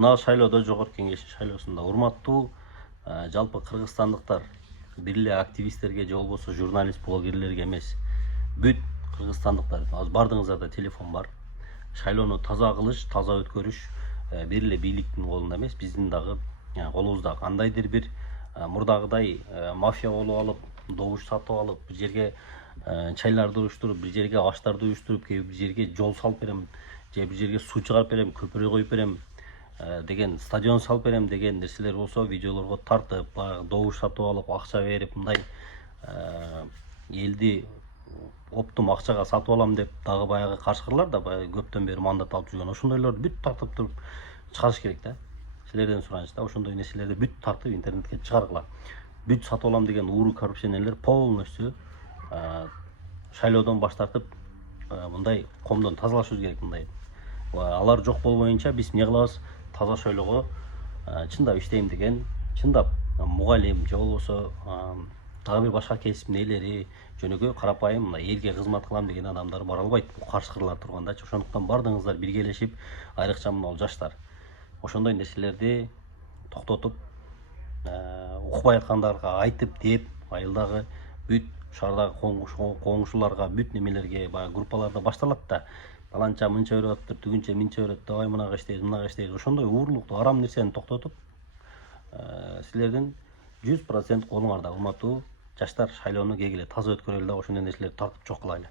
Мына шайлоодо жогорку кеңеш шайлоосунда урматтуу жалпы кыргызстандыктар, бир эле активисттерге же болбосо журналист блогерлерге эмес, бүт кыргызстандыктар, азыр бардыгыңыздарда телефон бар. Шайлоону таза кылыш, таза өткөрүш бир эле бийликтин колунда эмес, биздин дагы колубузда. Кандайдыр бир мурдагыдай мафия болуп алып, добуш сатып алып, бир жерге чайларды уюштуруп, бир жерге аштарды уюштуруп, бир жерге жол салып берем, же бир жерге суу чыгарып берем, көпүрө коюп берем деген, стадион салып берем деген нерселер болсо, видеолорго тартып, баягы добуш сатып алып, акча берип, мындай элди оптум акчага сатып алам деп дагы баягы кашкырлар да баягы көптөн бери мандат алып жүргөн. Ошондойлорду бүт тартып туруп чыгарыш керек да. Силерден сураныч да, ошондой нерселерди бүт тартып интернетке чыгаргыла. Бүт сатып алам деген ууру коррупционерлер полностью шайлоодон баш тартып, мындай комдон тазалашыбыз керек. Мындай алар жок болбоюнча биз эмне кылабыз? Таза шайлоого чындап иштейм деген, чындап мугалим же болбосо дагы бир башка кесиптин ээлери, жөнөкөй карапайым мына элге кызмат кылам деген адамдар бара албайт, бул каршкырлар тургандачы. Ошондуктан бардыгыңыздар биргелешип, айрыкча могул жаштар ошондой нерселерди токтотуп, укпай аткандарга айтып деп, айылдагы бүт шаардагы коңшуларга, бүт немелерге, баягы группаларда башталат да, баланча мынча берип атыптыр, түгүнчө мынча берет, давай мынага иштейбиз, мынага иштейбиз. Ошондой уурлукту, арам нерсени токтотуп, силердин 100% колуңарда, урматтуу жаштар. Шайлоону кегиле таза өткөрөлү да, ошондой нерселерди тартып жок кылайлы.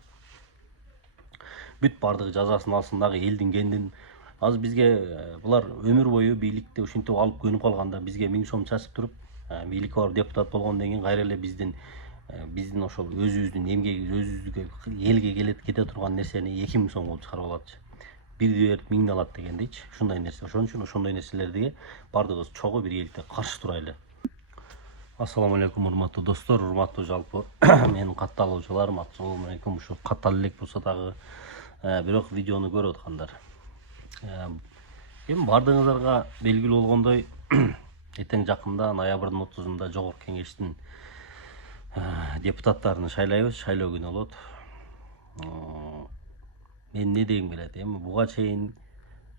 Бүт бардыгы жазасын алсын дагы, элдин кендин. Азыр бизге булар өмүр бою бийликти ушинтип алып көнүп калганда, бизге 1000 сом чачып туруп, бийликке барып депутат болгондон кийин кайра эле биздин ошол өзүбүздүн эмгеги, өзүбүздүкө элге кете турган нерсени 2000 сом кылып чыгарып алатчы. Бирди берип миңди алат дегендейчи. Ушундай нерсе. Ошон үчүн ошондой нерселерге бардыгыбыз чогуу биргеликте каршы турайлы. Ассаламу алейкум урматтуу достор, урматтуу жалпы менин катталуучуларым. Ассаламу алейкум. Ушу каттал элек болсо дагы бирок видеону көрүп аткандар. Эми бардыгыңыздарга белгилүү болгондой, эртең жакында ноябрдын 30-unda жогорку кеңештин депутаттарын шайлайбыз. Шайлоо күнү болот. Мен не дегим келет? Эми буга чейин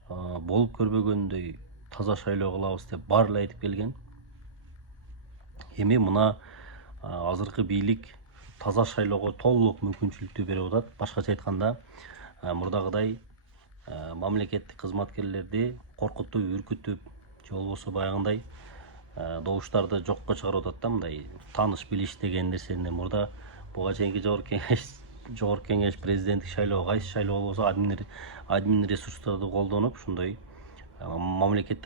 болуп көрбөгөндөй таза шайлоо кылабыз деп баары эле айтып келген. Эми мына азыркы бийлик таза шайлоого толук мүмкүнчүлүктү берип атат. Башкача айтканда, мурдагыдай мамлекеттик кызматкерлерди коркутуп, үркүтүп, же болбосо баягындай добуштарды жокко чыгарып атат да, мындай тааныш билиш деген нерсени. Мурда буга чейинки жогорку кеңеш, президенттик шайлоо, кайсы шайлоо болбосо админ ресурстарды колдонуп, ушундай мамлекеттик